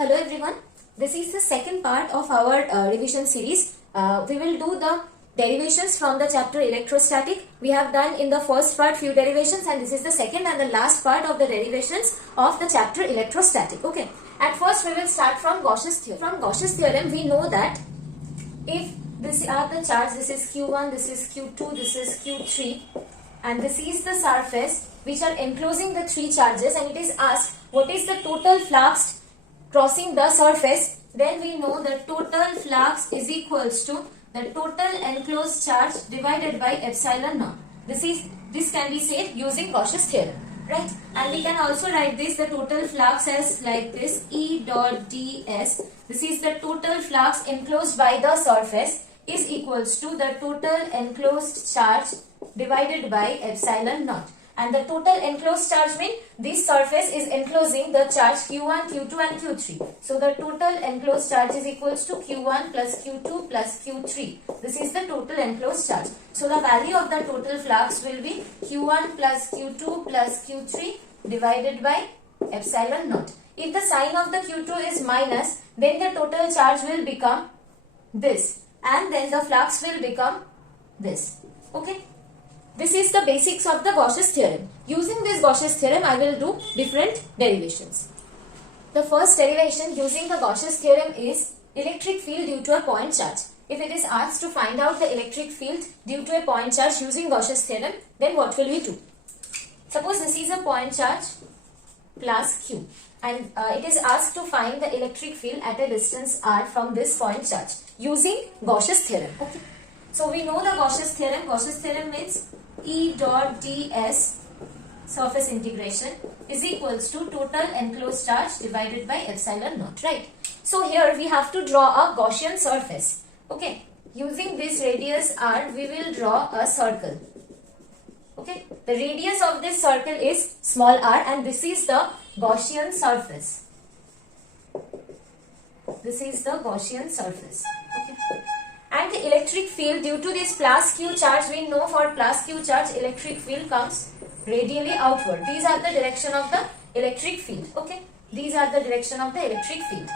Hello everyone, this is the second part of our revision series. We will do the derivations from the chapter electrostatic. We have done in the first part few derivations and this is the second and the last part of the derivations of the chapter electrostatic. Okay. At first we will start from Gauss's theorem. From Gauss's theorem we know that if this are the charge, this is Q1, this is Q2, this is Q3 and this is the surface which are enclosing the three charges, and it is asked what is the total flux crossing the surface, then we know the total flux is equals to the total enclosed charge divided by epsilon naught. This can be said using Gauss's theorem, right? And we can also write this the total flux as like this: E dot ds. This is the total flux enclosed by the surface is equals to the total enclosed charge divided by epsilon naught. And the total enclosed charge means this surface is enclosing the charge Q1, Q2 and Q3. So the total enclosed charge is equals to Q1 plus Q2 plus Q3. This is the total enclosed charge. So the value of the total flux will be Q1 plus Q2 plus Q3 divided by epsilon naught. If the sign of the Q2 is minus, then the total charge will become this. And then the flux will become this. Okay. This is the basics of the Gauss's theorem. Using this Gauss's theorem, I will do different derivations. The first derivation using the Gauss's theorem is electric field due to a point charge. If it is asked to find out the electric field due to a point charge using Gauss's theorem, then what will we do? Suppose this is a point charge plus Q and it is asked to find the electric field at a distance r from this point charge using Gauss's theorem. Okay. So we know the Gauss's theorem. Gauss's theorem means E dot ds surface integration is equals to total enclosed charge divided by epsilon naught, right? So here we have to draw a Gaussian surface. Okay, using this radius r, we will draw a circle. Okay, the radius of this circle is small r and this is the Gaussian surface. This is the Gaussian surface. Okay. And the electric field due to this plus Q charge, we know for plus Q charge electric field comes radially outward. These are the direction of the electric field. Okay, these are the direction of the electric field.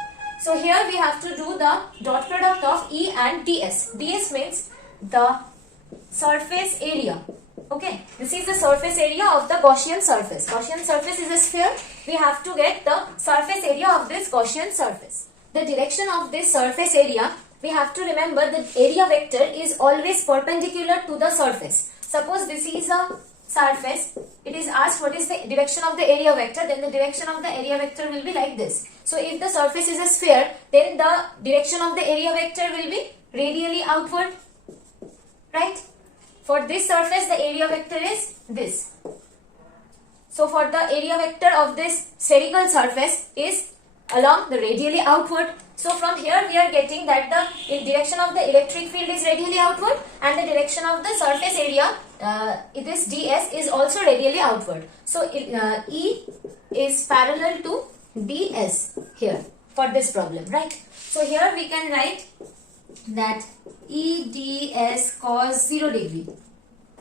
So here we have to do the dot product of E and ds. ds means the surface area. Okay, this is the surface area of the Gaussian surface. Gaussian surface is a sphere. We have to get the surface area of this Gaussian surface. The direction of this surface area, we have to remember that area vector is always perpendicular to the surface. Suppose this is a surface, it is asked what is the direction of the area vector, then the direction of the area vector will be like this. So if the surface is a sphere, then the direction of the area vector will be radially outward, right? For this surface, the area vector is this. So for the area vector of this spherical surface is along the radially outward. So from here we are getting that the direction of the electric field is radially outward and the direction of the surface area, this ds, is also radially outward. So E is parallel to ds here for this problem, right? So here we can write that E ds cos 0 degree.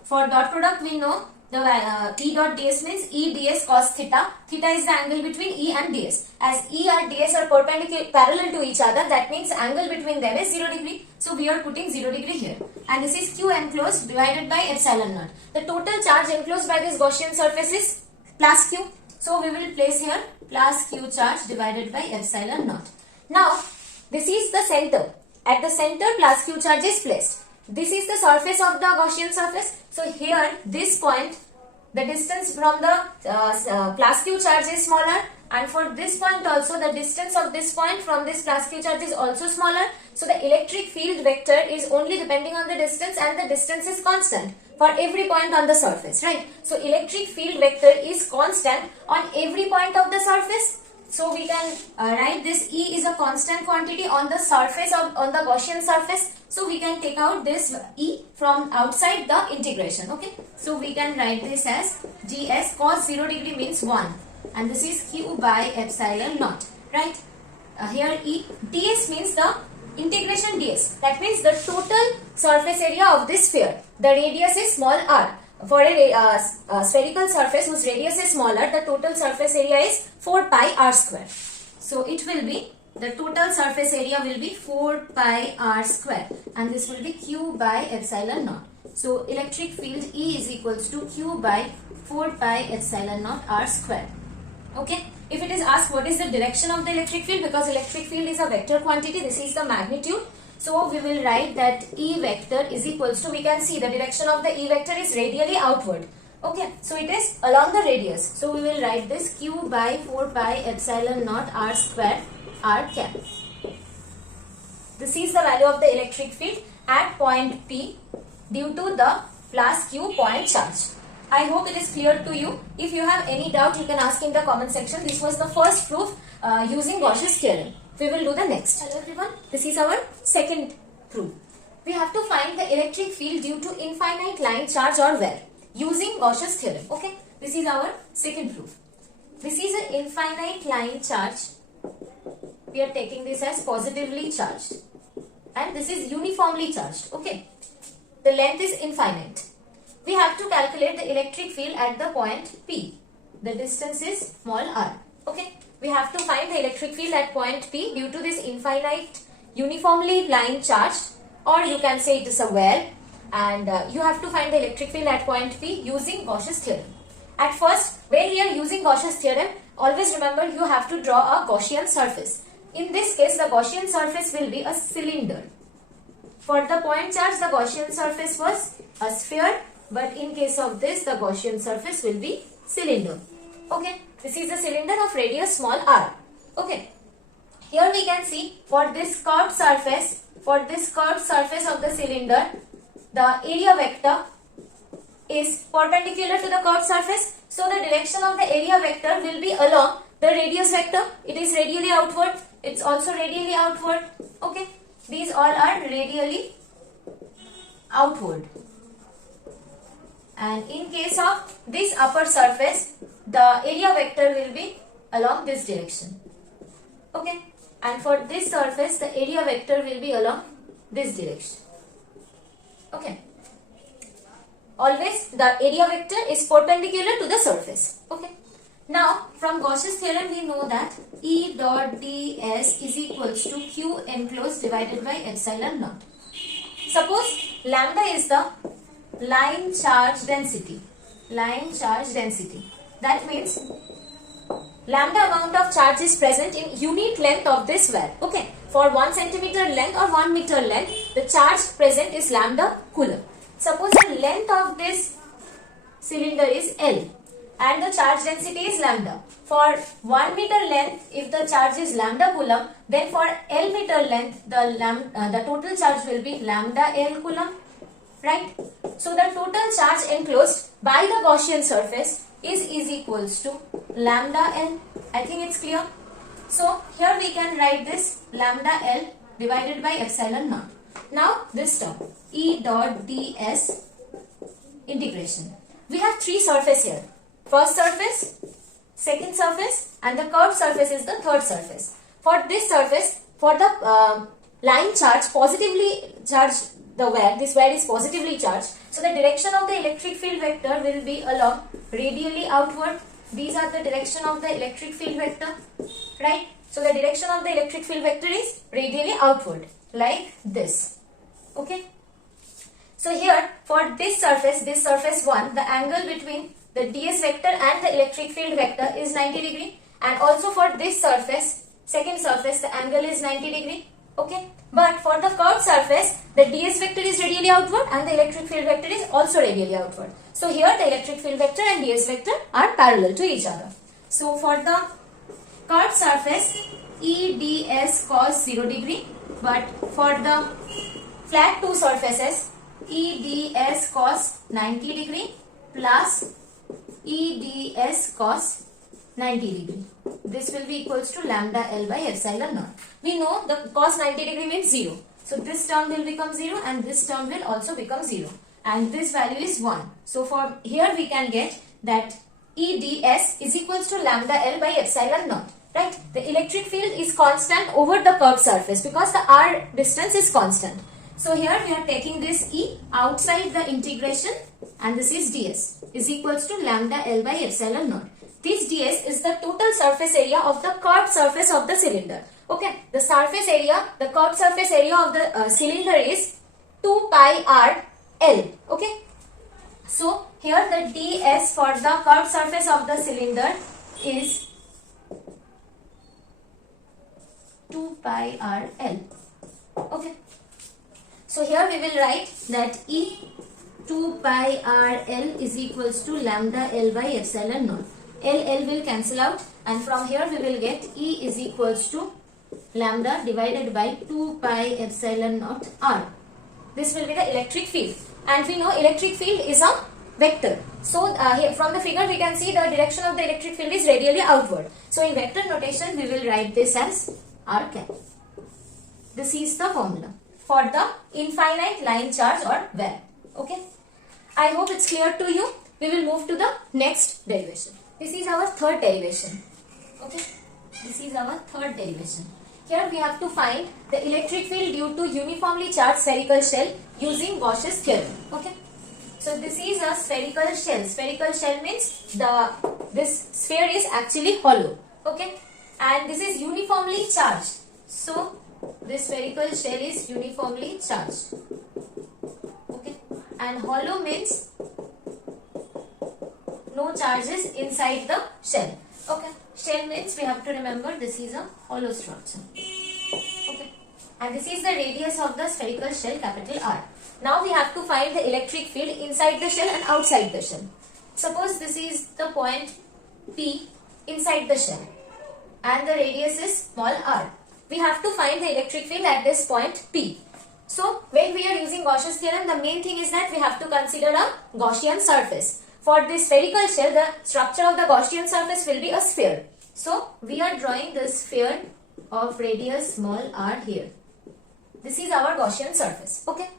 For dot product we know the E dot ds means E ds cos theta. Theta is the angle between E and ds. As E and ds are perpendicular parallel to each other, that means angle between them is 0 degree. So we are putting 0 degree here. And this is Q enclosed divided by epsilon naught. The total charge enclosed by this Gaussian surface is plus Q. So we will place here plus Q charge divided by epsilon naught. Now this is the center. At the center plus Q charge is placed. This is the surface of the Gaussian surface. So here this point, the distance from the plus Q charge is smaller, and for this point also the distance of this point from this plus Q charge is also smaller. So the electric field vector is only depending on the distance and the distance is constant for every point on the surface, right? So electric field vector is constant on every point of the surface. So we can write this E is a constant quantity on the surface on the Gaussian surface. So we can take out this E from outside the integration. Okay. So we can write this as ds cos 0 degree means 1 and this is Q by epsilon naught, right? Here E ds means the integration ds. That means the total surface area of this sphere. The radius is small r. For a spherical surface whose radius is smaller, the total surface area is 4 pi r square. So it will be, the total surface area will be 4 pi r square, and this will be q by epsilon naught. So electric field E is equals to q by 4 pi epsilon naught r square. Okay. If it is asked what is the direction of the electric field, because electric field is a vector quantity, this is the magnitude. So we will write that E vector is equals to, we can see the direction of the E vector is radially outward. Okay, so it is along the radius. So we will write this q by 4 pi epsilon naught r square r cap. This is the value of the electric field at point P due to the plus q point charge. I hope it is clear to you. If you have any doubt, you can ask in the comment section. This was the first proof using Gauss's theorem. We will do the next. Hello everyone. This is our second proof. We have to find the electric field due to infinite line charge or wear using Gauss's theorem. Okay. This is our second proof. This is an infinite line charge. We are taking this as positively charged. And this is uniformly charged. Okay. The length is infinite. We have to calculate the electric field at the point P. The distance is small r. Okay. We have to find the electric field at point P due to this infinite uniformly line charge, or you can say it is a well, and you have to find the electric field at point P using Gauss's theorem. At first, when we are using Gauss's theorem, always remember you have to draw a Gaussian surface. In this case, the Gaussian surface will be a cylinder. For the point charge, the Gaussian surface was a sphere. But in case of this, the Gaussian surface will be cylinder. Okay. This is a cylinder of radius small r. Okay. Here we can see for this curved surface of the cylinder, the area vector is perpendicular to the curved surface. So the direction of the area vector will be along the radius vector. It is radially outward. It's also radially outward. Okay. These all are radially outward. And in case of this upper surface, the area vector will be along this direction. Okay. And for this surface, the area vector will be along this direction. Okay. Always the area vector is perpendicular to the surface. Okay. Now, from Gauss's theorem, we know that E dot ds is equals to q enclosed divided by epsilon naught. Suppose lambda is the line charge density. Line charge density. That means lambda amount of charge is present in unit length of this well. Okay. For 1 centimeter length or 1 meter length, the charge present is lambda coulomb. Suppose the length of this cylinder is L and the charge density is lambda. For 1 meter length, if the charge is lambda coulomb, then for L meter length, the total charge will be lambda L coulomb. Right? So the total charge enclosed by the Gaussian surface is equals to lambda L. I think it's clear. So here we can write this lambda L divided by epsilon naught. Now this term E dot ds integration. We have three surfaces here. First surface, second surface, and the curved surface is the third surface. For this surface, for the line charge positively charged, the wire, this wire is positively charged. So the direction of the electric field vector will be along radially outward. These are the direction of the electric field vector, right? So the direction of the electric field vector is radially outward, like this. Okay. So here for this surface 1, the angle between the ds vector and the electric field vector is 90 degree, and also for this surface, second surface, the angle is 90 degree. Okay. But for the curved surface, the ds vector is radially outward and the electric field vector is also radially outward. So here the electric field vector and ds vector are parallel to each other. So for the curved surface, E ds cos 0 degree, but for the flat two surfaces, E ds cos 90 degree plus E ds cos 90 degree. This will be equals to lambda L by epsilon naught. We know the cos 90 degree means 0. So this term will become 0 and this term will also become 0. And this value is 1. So for here we can get that E ds is equals to lambda L by epsilon naught. Right? The electric field is constant over the curved surface because the r distance is constant. So here we are taking this E outside the integration, and this is ds is equals to lambda L by epsilon naught. this ds is the total surface area of the curved surface of the cylinder. Okay, the surface area, the curved surface area of the cylinder is 2 pi r L. Okay, so here the ds for the curved surface of the cylinder is 2 pi r L. Okay, so here we will write that E 2 pi r L is equals to lambda L by epsilon naught. L will cancel out, and from here we will get E is equals to lambda divided by 2 pi epsilon naught r. This will be the electric field, and we know electric field is a vector. So here from the figure we can see the direction of the electric field is radially outward. So in vector notation we will write this as r cap. This is the formula for the infinite line charge or VAR. Okay, I hope it's clear to you. We will move to the next derivation. This is our third derivation. Okay, this is our third derivation. Here we have to find the electric field due to uniformly charged spherical shell using Gauss's theorem. Okay, so this is a spherical shell. Spherical shell means this sphere is actually hollow. Okay, and this is uniformly charged. So this spherical shell is uniformly charged. Okay, and hollow means no charges inside the shell. Okay, shell means we have to remember this is a hollow structure. Okay, and this is the radius of the spherical shell, capital R. Now we have to find the electric field inside the shell and outside the shell. Suppose this is the point P inside the shell and the radius is small r. We have to find the electric field at this point P. So when we are using Gauss's theorem, the main thing is that we have to consider a Gaussian surface. For this spherical shell, the structure of the Gaussian surface will be a sphere. So we are drawing the sphere of radius small r here. This is our Gaussian surface. Okay.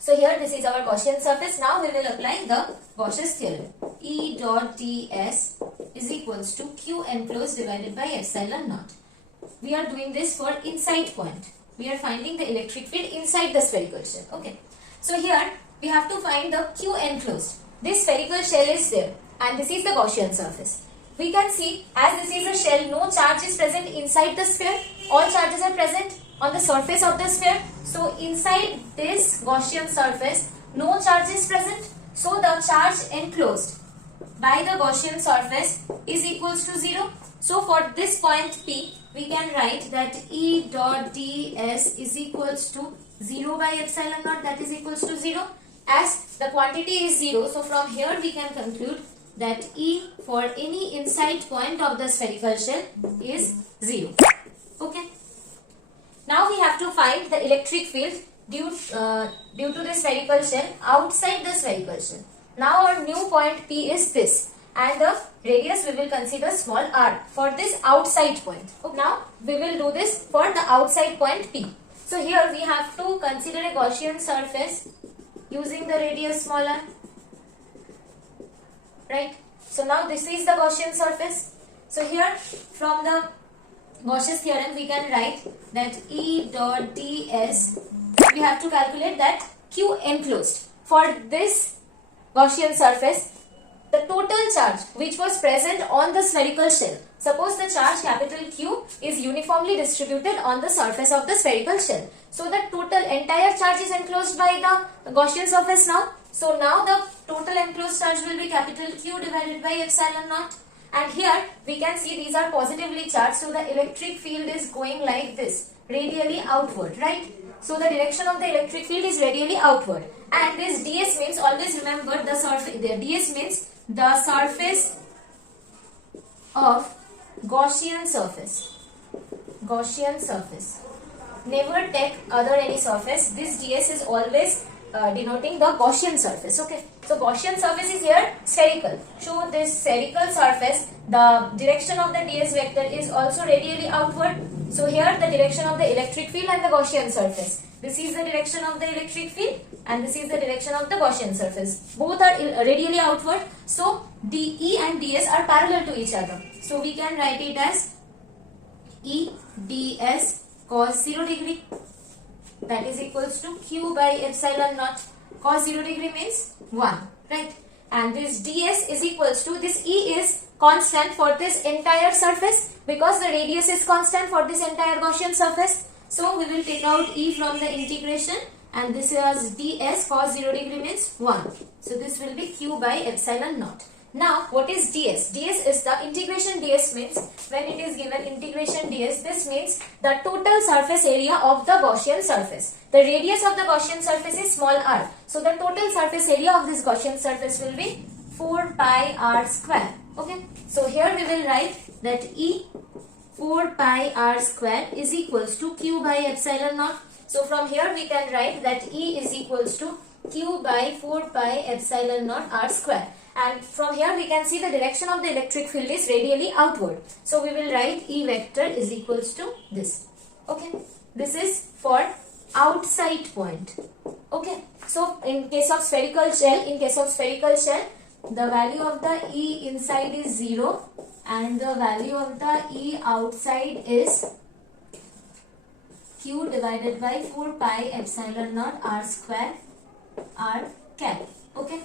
So here this is our Gaussian surface. Now we will apply the Gauss's theorem. E dot ds is equals to q enclosed divided by epsilon naught. We are doing this for inside point. We are finding the electric field inside the spherical shell. Okay. So here we have to find the q enclosed. This spherical shell is there and this is the Gaussian surface. We can see as this is a shell, no charge is present inside the sphere. All charges are present on the surface of the sphere. So inside this Gaussian surface, no charge is present. So the charge enclosed by the Gaussian surface is equals to 0. So for this point P, we can write that E dot ds is equals to 0 by epsilon naught, that is equals to 0. As the quantity is 0, so from here we can conclude that E for any inside point of the spherical shell is 0. Okay. Now we have to find the electric field due to the spherical shell outside the spherical shell. Now our new point P is this, and the radius we will consider small r for this outside point. Okay. Now we will do this for the outside point P. So here we have to consider a Gaussian surface using the radius small r. Right. So now this is the Gaussian surface. So here from the Gauss's theorem we can write that E dot ds, we have to calculate that q enclosed. For this Gaussian surface, the total charge which was present on the spherical shell. Suppose the charge capital Q is uniformly distributed on the surface of the spherical shell. So the total entire charge is enclosed by the Gaussian surface now. So now the total enclosed charge will be capital Q divided by epsilon naught. And here we can see these are positively charged. So the electric field is going like this, radially outward, right? So the direction of the electric field is radially outward. And this ds means, always remember the surface, the ds means the surface of Gaussian surface. Gaussian surface. Never take other any surface. This ds is always denoting the Gaussian surface. Okay. So Gaussian surface is here spherical. So this spherical surface, the direction of the ds vector is also radially outward. So here the direction of the electric field and the Gaussian surface. This is the direction of the electric field and this is the direction of the Gaussian surface. Both are radially outward. So dE and ds are parallel to each other. So we can write it as E ds cos 0 degree, that is equals to q by epsilon naught. Cos 0 degree means 1, right? and this ds is equals to, this E is constant for this entire surface because the radius is constant for this entire Gaussian surface. So we will take out E from the integration, and this is ds cos 0 degree means 1. So this will be q by epsilon naught. Now what is ds? ds is the integration, ds means when it is given integration ds, this means the total surface area of the Gaussian surface. The radius of the Gaussian surface is small r. So the total surface area of this Gaussian surface will be 4 pi r square. Okay. So here we will write that E 4 pi r square is equals to q by epsilon naught. So from here we can write that E is equals to q by 4 pi epsilon naught r square. And from here we can see the direction of the electric field is radially outward. So we will write E vector is equals to this. Okay. This is for outside point. Okay. So in case of spherical shell, the value of the E inside is 0 and the value of the E outside is q divided by 4 pi epsilon naught r square r cap. Okay.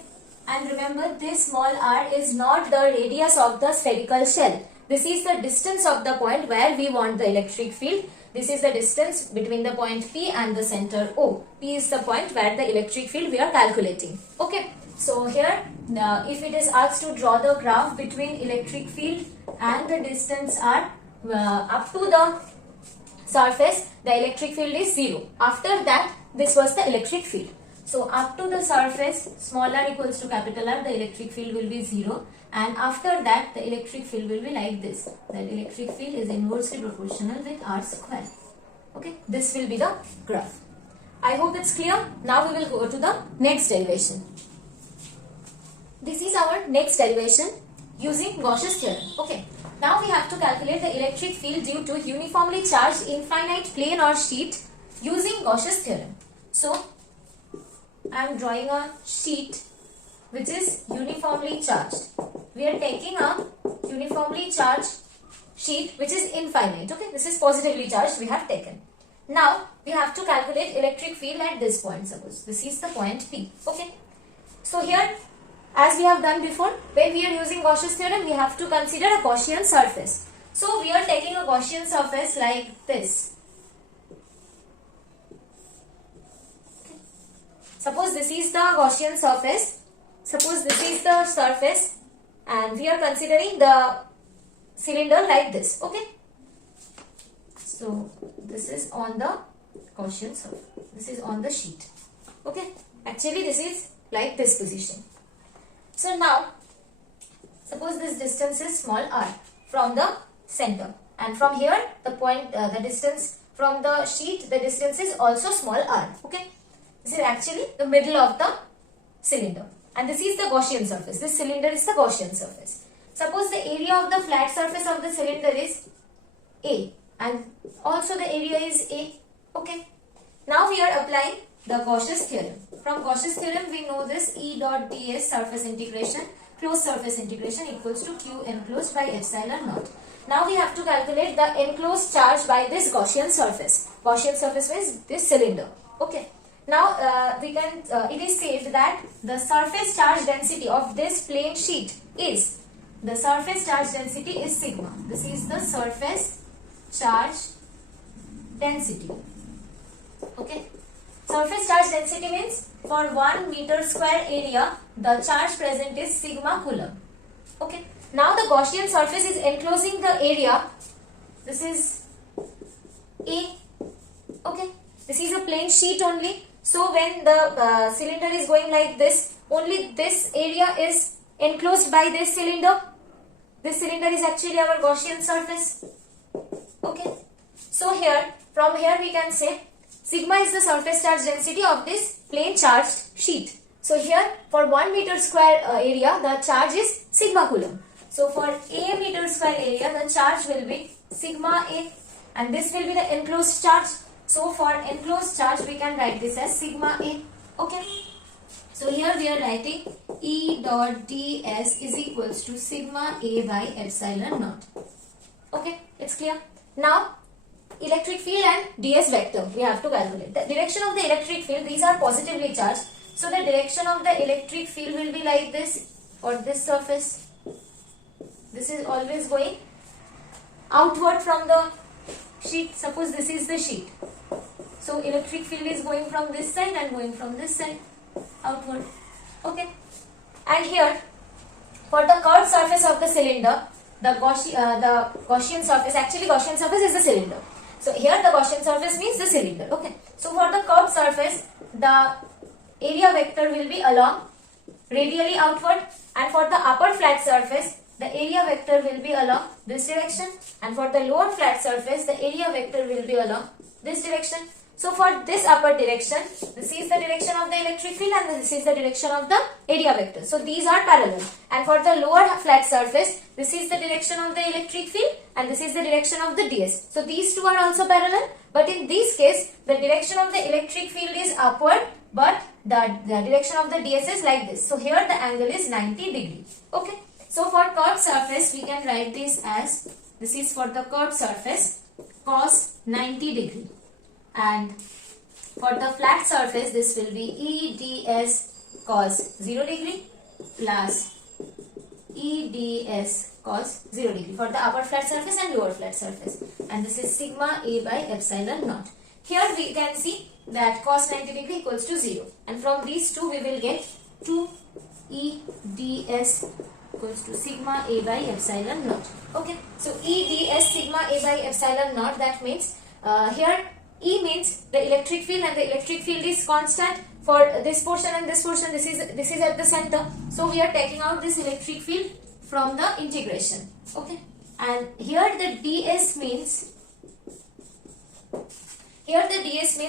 And remember, this small r is not the radius of the spherical shell. This is the distance of the point where we want the electric field. This is the distance between the point P and the center O. P is the point where the electric field we are calculating. Okay. So here, if it is asked to draw the graph between electric field and the distance r up to the surface, the electric field is 0. After that, this was the electric field. So up to the surface, small r equals to capital R, the electric field will be 0, and after that the electric field will be like this. The electric field is inversely proportional with r square. Okay, this will be the graph. I hope it's clear. Now we will go to the next derivation. This is our next derivation using Gauss's theorem. Okay, now we have to calculate the electric field due to uniformly charged infinite plane or sheet using Gauss's theorem. So I am drawing a sheet which is uniformly charged. We are taking a uniformly charged sheet which is infinite. Okay, this is positively charged we have taken. Now we have to calculate electric field at this point. Suppose this is the point P. Okay, so here, as we have done before, when we are using Gauss's theorem, we have to consider a Gaussian surface. So we are taking a Gaussian surface like this. Suppose this is the Gaussian surface. Suppose this is the surface and we are considering the cylinder like this. Okay. So this is on the Gaussian surface. This is on the sheet. Okay. Actually this is like this position. So now suppose this distance is small r from the center, and from here the point, the distance from the sheet, the distance is also small r. Okay. This is actually the middle of the cylinder, and this is the Gaussian surface. This cylinder is the Gaussian surface. Suppose the area of the flat surface of the cylinder is A, and also the area is A. Okay. Now we are applying the Gauss's theorem. From Gauss's theorem we know this E dot ds surface integration, closed surface integration equals to q enclosed by epsilon naught. Now we have to calculate the enclosed charge by this Gaussian surface. Gaussian surface is this cylinder. Okay. Now we can, it is said that the surface charge density of this plane sheet is, the surface charge density is sigma. This is the surface charge density. Okay. Surface charge density means for 1 meter square area, the charge present is sigma coulomb. Okay. Now the Gaussian surface is enclosing the area. This is A. Okay. This is a plane sheet only. So when the cylinder is going like this, only this area is enclosed by this cylinder. This cylinder is actually our Gaussian surface. Okay. So here, from here we can say sigma is the surface charge density of this plane charged sheet. So here for 1 meter square area, the charge is sigma coulomb. So for A meter square area, the charge will be sigma A, and this will be the enclosed charge. So for enclosed charge, we can write this as sigma A. Okay. So here we are writing E dot ds is equals to sigma A by epsilon naught. Okay, it's clear. Now electric field and ds vector we have to calculate. The direction of the electric field, these are positively charged. So the direction of the electric field will be like this, or this surface. This is always going outward from the sheet. Suppose this is the sheet. So electric field is going from this side and going from this side outward. Okay. And here, for the curved surface of the cylinder, the Gaussian surface, actually Gaussian surface is the cylinder. So here the Gaussian surface means the cylinder. Okay. So for the curved surface, the area vector will be along radially outward, and for the upper flat surface, the area vector will be along this direction, and for the lower flat surface, the area vector will be along this direction. So for this upper direction, this is the direction of the electric field and this is the direction of the area vector. So these are parallel. And for the lower flat surface, this is the direction of the electric field and this is the direction of the ds. So these two are also parallel, but in this case, the direction of the electric field is upward, but the direction of the ds is like this. So here the angle is 90 degrees. Okay. So for curved surface, we can write this as, this is for the curved surface, cos 90 degree. And for the flat surface, this will be EDS cos 0 degree plus EDS cos 0 degree for the upper flat surface and lower flat surface. And this is sigma A by epsilon naught. Here we can see that cos 90 degree equals to 0. And from these two, we will get 2 EDS equals to sigma A by epsilon naught. Okay. So EDS sigma A by epsilon naught, that means here E means the electric field, and the electric field is constant for this portion and this portion. This is at the center. So we are taking out this electric field from the integration. Okay. And here the ds means,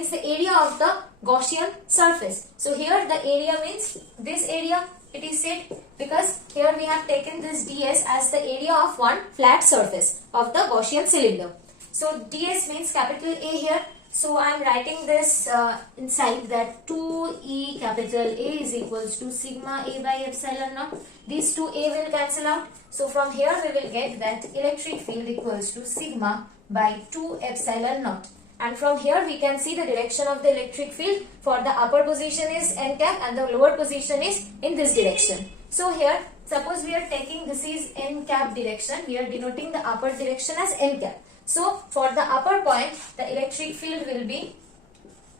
the area of the Gaussian surface. So here the area means this area, it is said, because here we have taken this ds as the area of one flat surface of the Gaussian cylinder. So ds means capital A here. So I am writing this inside that 2E capital A is equals to sigma A by epsilon naught. These two A will cancel out. So from here we will get that electric field equals to sigma by 2 epsilon naught. And from here we can see the direction of the electric field. For the upper position is n cap and the lower position is in this direction. So here, suppose we are taking, this is n cap direction. We are denoting the upper direction as n cap. So for the upper point, the electric field will be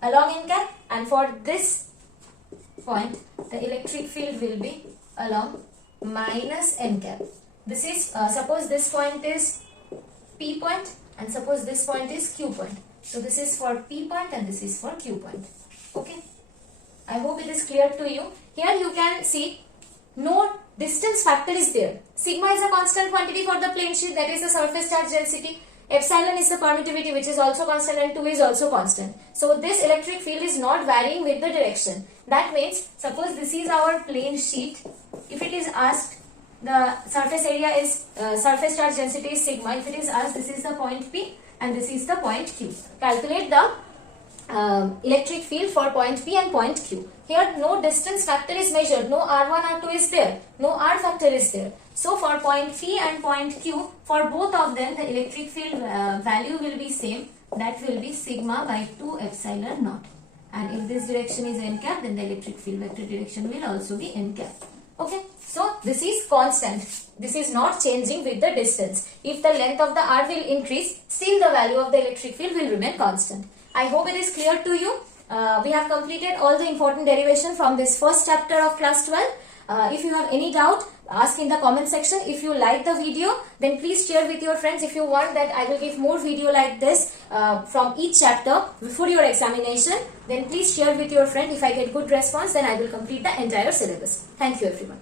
along n cap, and for this point, the electric field will be along minus n cap. This is, suppose this point is P point and suppose this point is Q point. So this is for P point and this is for Q point. Okay. I hope it is clear to you. Here you can see no distance factor is there. Sigma is a constant quantity for the plane sheet, that is the surface charge density. Epsilon is the permittivity, which is also constant, and 2 is also constant. So this electric field is not varying with the direction. That means, suppose this is our plane sheet. If it is asked, the surface area is, surface charge density is sigma. If it is asked, this is the point P and this is the point Q. Calculate the electric field for point P and point Q. Here no distance factor is measured, no R1, R2 is there, no R factor is there. So for point P and point Q, for both of them the electric field value will be same, that will be sigma by 2 epsilon naught. And if this direction is n cap, then the electric field vector direction will also be n cap. Okay, so this is constant. This is not changing with the distance. If the length of the R will increase, still the value of the electric field will remain constant. I hope it is clear to you. We have completed all the important derivation from this first chapter of class 12. If you have any doubt, ask in the comment section. If you like the video, then please share with your friends. If you want that I will give more video like this from each chapter before your examination, then please share with your friend. If I get good response, then I will complete the entire syllabus. Thank you everyone.